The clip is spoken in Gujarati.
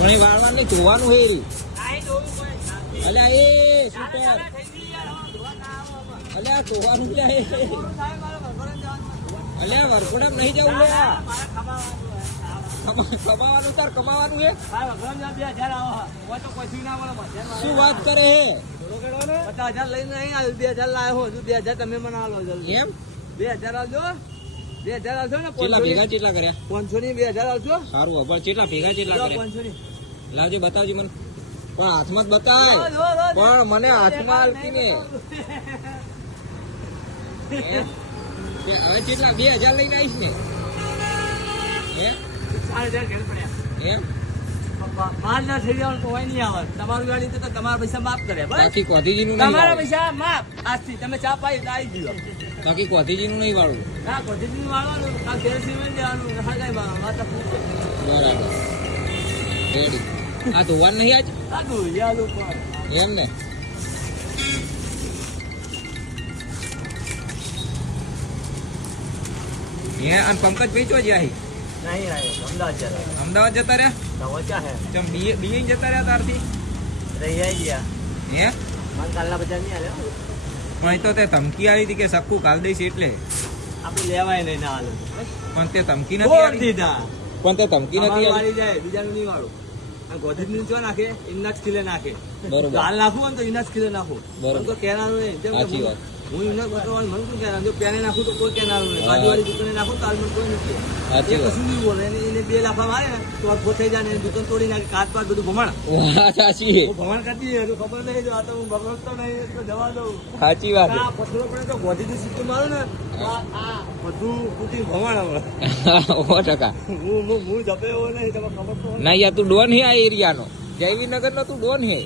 પણ એ વાળવાનું નહીં, ધોવાનું હે રી. અલ્યા એ સુપર, અલ્યા ધોવાનું ક્યાં હે? અલ્યા વરઘોડામાં નહીં જવું લે. કમાવાનું તાર કમાવાનું હે. શું વાત કરે હે? 50,000 લઈને નહીં આવ્યું, 2,000 લાવ્યો છું. 2,000 તમે મને આલો જલ્દી. એમ 2,000 આલજો, 2,000 આલજો ને. કેટલા ભેગા કેટલા કર્યા? 500 ની 2,000 આલજો. સારું હવે કેટલા ભેગા કેટલા કર્યા? 500 ની લાવજે, બતાવજે મને. પણ હાથમાં જ બતાય. પણ મને હાથમાં આલતી ને. હવે કેટલા 2,000 લઈને આવીશ ને? 4,000 ઘેર પડ્યા. એમ માલ ના થઈ જવાનું કોઈ નહીં આવે. તમારું ગાડી તો તમારા પૈસા માફ કરે. બાકી કોધીજીનું નહીં તમારા વાળું. પૈસા માફ. આજથી તમે ચા પાઈ આવી ગયો. બાકી કોધીજીનું નહીં વાળું. ના કોઠીથી વાળવાનું, આ ઘેર સીવન દેવાનું, હગાઈ મારવાનું. બરાબર, રેડી. આ ધોવાનું નહીં આજ? સાદું યાદ ઉપર એમ ને? હે અને પંકજ ભાઈ ચો જ્યાં નહીં આવ્યો. અમદાવાદ જતા અમદાવાદ જતા રહ્યા? નવચા હે ચમ બીએ જતા રહ્યા તારથી? રહી આવી ગયા. હે મને કાલના બજાર નહીં આવ્યો. પણ એ તો તે ધમકી આવી હતી કે સક્કું કાલ દઈશ એટલે. આપણે લેવાય નહીં ના હાલ. પણ તે ધમકી નથી બોલ આવી. દીધા. પણ તે ધમકી નથી આવી. વાળી જાય બીજાનું નહીં વાળું. આ ગોધીનું ચો નાખે, ઇનાજ ખીલે નાખે. બરોબર. હાલ નાખું ને તો ઇનાજ ખીલે નાખું. બરોબર. મને તો કેનારું નહીં. જેમ કે સાચી વાત. હું ઇનાજ બતાવવાનું મને શું કેનારું? જો પેને નાખું તો કોઈ કેનારું નહીં. બાજુવાળી દુકાને નાખું તો હાલ મને કોઈ નથી. સાચી એ વાત. કશું નહીં બોલે. એને 2 લાફા મારે ને તો અડધો થઈ જાય ને દુકાન તોડી નાખે. કાચ પાત બધું ભમણ. વાહ, સાચી હું ભમણ કરતી હજુ ખબર નહીં. જો આ તો હું ભમણતો નહીં તો જવા દઉં. સાચી વાત. આ પથરો પડે તો ગોધીથી સીધું મારું ને તો આ બધું કુટી ભમણ હવે. 100%. હું જપે એવો નહીં. તમે ખબર તો હોય. ના યાર તું ડોન હે આ એરિયાનો. જયવીનગર નો તું ડોન હે.